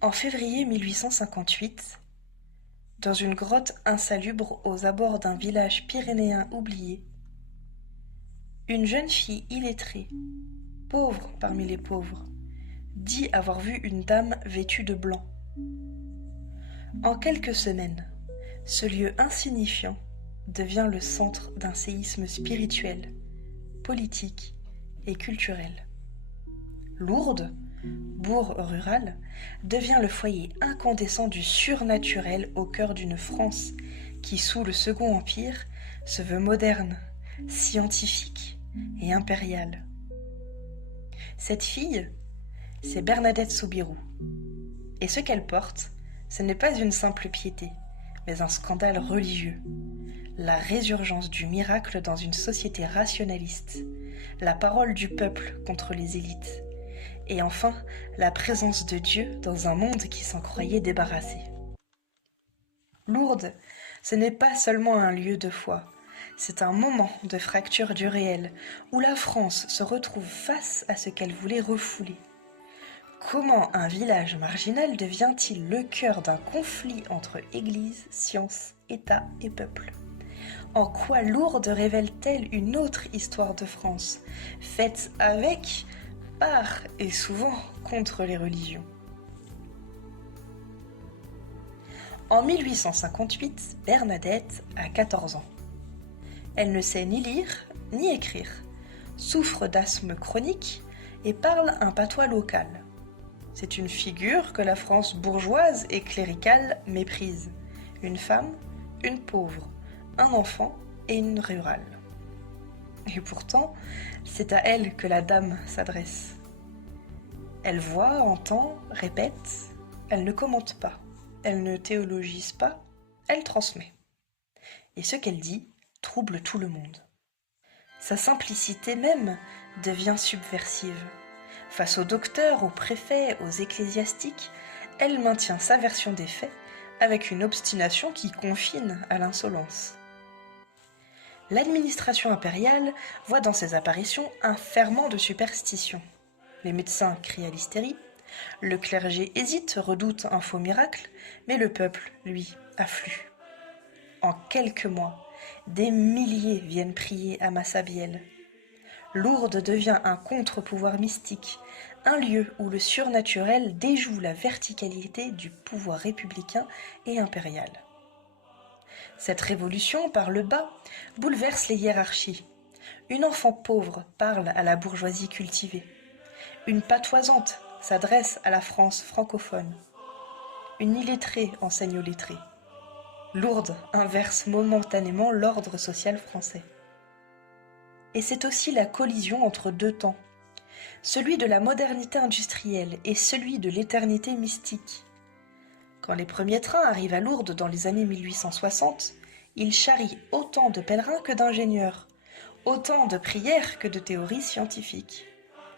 En février 1858, dans une grotte insalubre aux abords d'un village pyrénéen oublié, une jeune fille illettrée, pauvre parmi les pauvres, dit avoir vu une dame vêtue de blanc. En quelques semaines, ce lieu insignifiant devient le centre d'un séisme spirituel, politique et culturel. Lourdes, bourg rural, devient le foyer incandescent du surnaturel au cœur d'une France qui, sous le Second Empire, se veut moderne, scientifique et impériale. Cette fille, c'est Bernadette Soubirous. Et ce qu'elle porte, ce n'est pas une simple piété, mais un scandale religieux. La résurgence du miracle dans une société rationaliste, la parole du peuple contre les élites, et enfin la présence de Dieu dans un monde qui s'en croyait débarrassé. Lourdes, ce n'est pas seulement un lieu de foi, c'est un moment de fracture du réel, où la France se retrouve face à ce qu'elle voulait refouler. Comment un village marginal devient-il le cœur d'un conflit entre Église, science, État et peuple ? En quoi Lourdes révèle-t-elle une autre histoire de France, faite avec, par et souvent contre les religions ? En 1858, Bernadette a 14 ans. Elle ne sait ni lire ni écrire, souffre d'asthme chronique et parle un patois local. C'est une figure que la France bourgeoise et cléricale méprise. Une femme, une pauvre, un enfant et une rurale. Et pourtant, c'est à elle que la dame s'adresse. Elle voit, entend, répète, elle ne commente pas, elle ne théologise pas, elle transmet. Et ce qu'elle dit trouble tout le monde. Sa simplicité même devient subversive. Face aux docteurs, aux préfets, aux ecclésiastiques, elle maintient sa version des faits avec une obstination qui confine à l'insolence. L'administration impériale voit dans ces apparitions un ferment de superstition. Les médecins crient à l'hystérie, le clergé hésite, redoute un faux miracle, mais le peuple, lui, afflue. En quelques mois, des milliers viennent prier à Massabielle. Lourdes devient un contre-pouvoir mystique, un lieu où le surnaturel déjoue la verticalité du pouvoir républicain et impérial. Cette révolution par le bas bouleverse les hiérarchies. Une enfant pauvre parle à la bourgeoisie cultivée. Une patoisante s'adresse à la France francophone. Une illettrée enseigne aux lettrés. Lourdes inverse momentanément l'ordre social français. Et c'est aussi la collision entre deux temps, celui de la modernité industrielle et celui de l'éternité mystique. Quand les premiers trains arrivent à Lourdes dans les années 1860, ils charrient autant de pèlerins que d'ingénieurs, autant de prières que de théories scientifiques.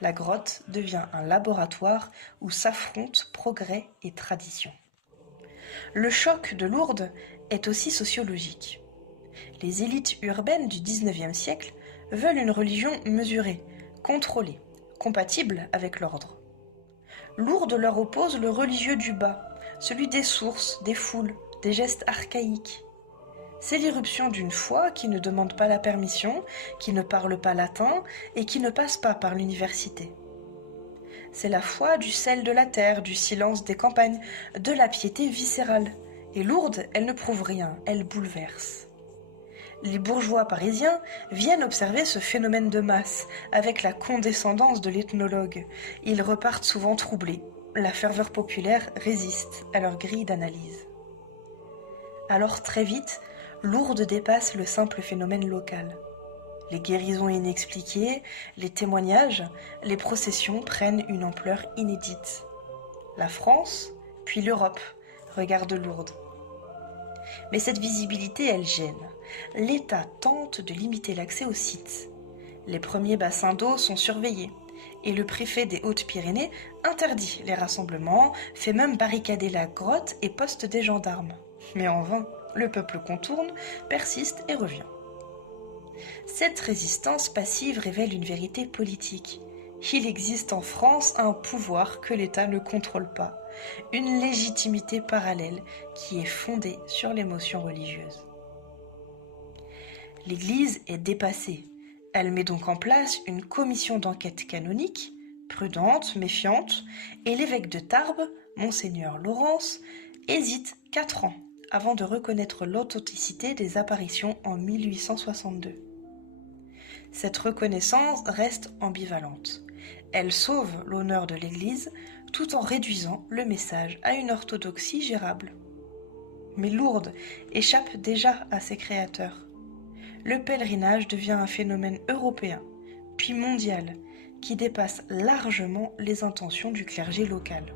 La grotte devient un laboratoire où s'affrontent progrès et tradition. Le choc de Lourdes est aussi sociologique. Les élites urbaines du XIXe siècle veulent une religion mesurée, contrôlée, compatible avec l'ordre. Lourdes leur oppose le religieux du bas, celui des sources, des foules, des gestes archaïques. C'est l'irruption d'une foi qui ne demande pas la permission, qui ne parle pas latin et qui ne passe pas par l'université. C'est la foi du sel de la terre, du silence des campagnes, de la piété viscérale. Et Lourdes, elle ne prouve rien, elle bouleverse. Les bourgeois parisiens viennent observer ce phénomène de masse, avec la condescendance de l'ethnologue. Ils repartent souvent troublés. La ferveur populaire résiste à leur grille d'analyse. Alors très vite, Lourdes dépasse le simple phénomène local. Les guérisons inexpliquées, les témoignages, les processions prennent une ampleur inédite. La France, puis l'Europe, regardent Lourdes. Mais cette visibilité, elle gêne. L'État tente de limiter l'accès aux sites. Les premiers bassins d'eau sont surveillés et le préfet des Hautes-Pyrénées interdit les rassemblements, fait même barricader la grotte et poste des gendarmes. Mais en vain, le peuple contourne, persiste et revient. Cette résistance passive révèle une vérité politique. Il existe en France un pouvoir que l'État ne contrôle pas, une légitimité parallèle qui est fondée sur l'émotion religieuse. L'Église est dépassée. Elle met donc en place une commission d'enquête canonique, prudente, méfiante, et l'évêque de Tarbes, Monseigneur Laurence, hésite 4 ans avant de reconnaître l'authenticité des apparitions en 1862. Cette reconnaissance reste ambivalente. Elle sauve l'honneur de l'Église tout en réduisant le message à une orthodoxie gérable. Mais Lourdes échappe déjà à ses créateurs. Le pèlerinage devient un phénomène européen, puis mondial, qui dépasse largement les intentions du clergé local.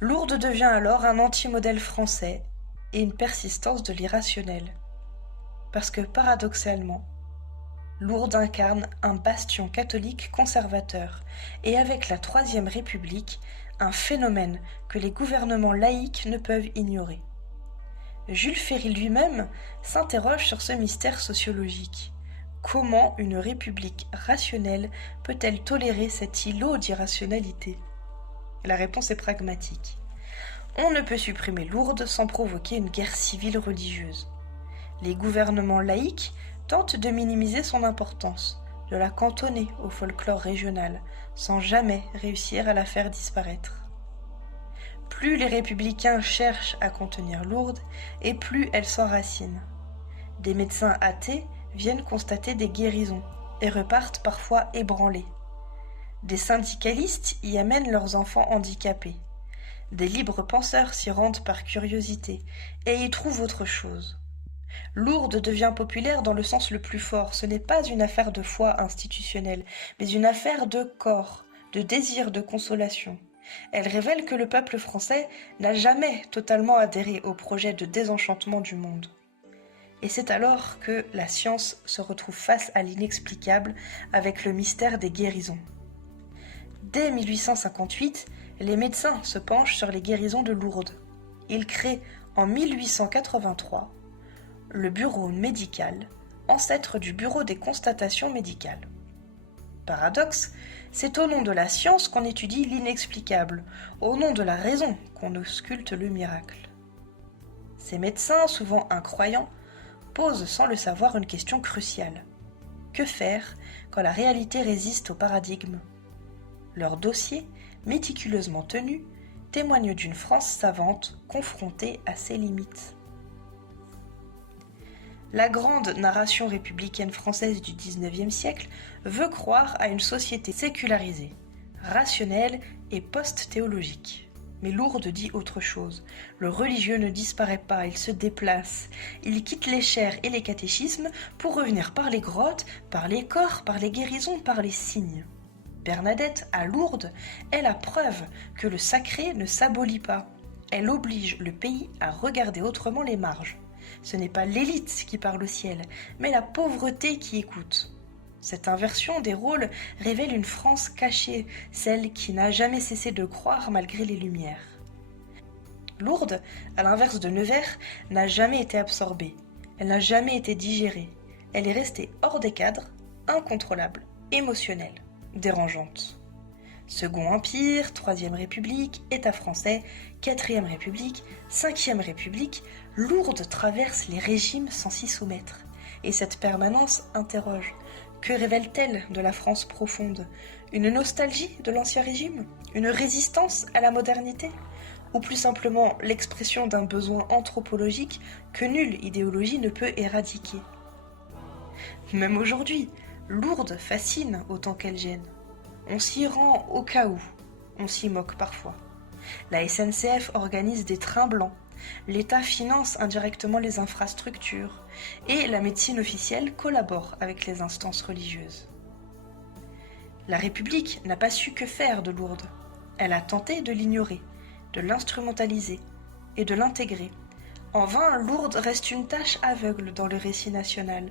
Lourdes devient alors un anti-modèle français et une persistance de l'irrationnel. Parce que paradoxalement, Lourdes incarne un bastion catholique conservateur et avec la Troisième République, un phénomène que les gouvernements laïques ne peuvent ignorer. Jules Ferry lui-même s'interroge sur ce mystère sociologique. Comment une république rationnelle peut-elle tolérer cet îlot d'irrationalité ? La réponse est pragmatique. On ne peut supprimer Lourdes sans provoquer une guerre civile religieuse. Les gouvernements laïques tentent de minimiser son importance, de la cantonner au folklore régional, sans jamais réussir à la faire disparaître. Plus les républicains cherchent à contenir Lourdes, et plus elle s'enracine. Des médecins athées viennent constater des guérisons, et repartent parfois ébranlés. Des syndicalistes y amènent leurs enfants handicapés. Des libres penseurs s'y rendent par curiosité, et y trouvent autre chose. Lourdes devient populaire dans le sens le plus fort. Ce n'est pas une affaire de foi institutionnelle, mais une affaire de corps, de désir de consolation. Elle révèle que le peuple français n'a jamais totalement adhéré au projet de désenchantement du monde. Et c'est alors que la science se retrouve face à l'inexplicable avec le mystère des guérisons. Dès 1858, les médecins se penchent sur les guérisons de Lourdes. Ils créent en 1883 le bureau médical, ancêtre du bureau des constatations médicales. Paradoxe, c'est au nom de la science qu'on étudie l'inexplicable, au nom de la raison qu'on ausculte le miracle. Ces médecins, souvent incroyants, posent sans le savoir une question cruciale. Que faire quand la réalité résiste au paradigme ? Leur dossier, méticuleusement tenu, témoigne d'une France savante confrontée à ses limites. La grande narration républicaine française du XIXe siècle veut croire à une société sécularisée, rationnelle et post-théologique. Mais Lourdes dit autre chose. Le religieux ne disparaît pas, il se déplace. Il quitte les chaires et les catéchismes pour revenir par les grottes, par les corps, par les guérisons, par les signes. Bernadette, à Lourdes, est la preuve que le sacré ne s'abolit pas. Elle oblige le pays à regarder autrement les marges. Ce n'est pas l'élite qui parle au ciel, mais la pauvreté qui écoute. Cette inversion des rôles révèle une France cachée, celle qui n'a jamais cessé de croire malgré les Lumières. Lourdes, à l'inverse de Nevers, n'a jamais été absorbée. Elle n'a jamais été digérée. Elle est restée hors des cadres, incontrôlable, émotionnelle, dérangeante. Second Empire, Troisième République, État français, Quatrième République, Cinquième République, Lourdes traverse les régimes sans s'y soumettre. Et cette permanence interroge. Que révèle-t-elle de la France profonde ? Une nostalgie de l'Ancien Régime ? Une résistance à la modernité ? Ou plus simplement l'expression d'un besoin anthropologique que nulle idéologie ne peut éradiquer ? Même aujourd'hui, Lourdes fascine autant qu'elle gêne. On s'y rend au cas où, on s'y moque parfois. La SNCF organise des trains blancs, l'État finance indirectement les infrastructures et la médecine officielle collabore avec les instances religieuses. La République n'a pas su que faire de Lourdes. Elle a tenté de l'ignorer, de l'instrumentaliser et de l'intégrer. En vain, Lourdes reste une tâche aveugle dans le récit national,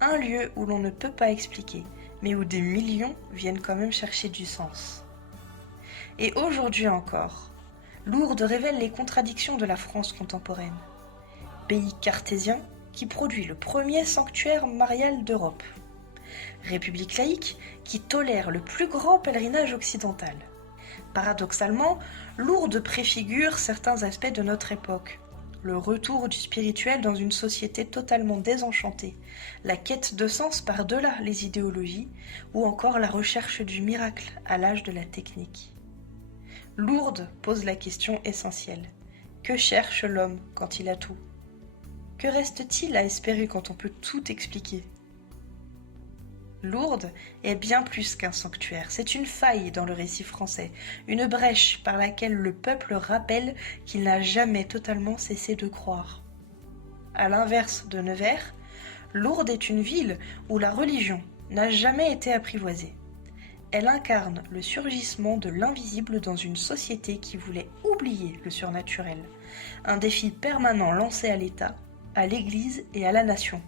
un lieu où l'on ne peut pas expliquer, mais où des millions viennent quand même chercher du sens. Et aujourd'hui encore, Lourdes révèle les contradictions de la France contemporaine. Pays cartésien qui produit le premier sanctuaire marial d'Europe. République laïque qui tolère le plus grand pèlerinage occidental. Paradoxalement, Lourdes préfigure certains aspects de notre époque. Le retour du spirituel dans une société totalement désenchantée, la quête de sens par-delà les idéologies, ou encore la recherche du miracle à l'âge de la technique. Lourdes pose la question essentielle. Que cherche l'homme quand il a tout ? Que reste-t-il à espérer quand on peut tout expliquer ? Lourdes est bien plus qu'un sanctuaire, c'est une faille dans le récit français, une brèche par laquelle le peuple rappelle qu'il n'a jamais totalement cessé de croire. À l'inverse de Nevers, Lourdes est une ville où la religion n'a jamais été apprivoisée. Elle incarne le surgissement de l'invisible dans une société qui voulait oublier le surnaturel, un défi permanent lancé à l'État, à l'Église et à la nation.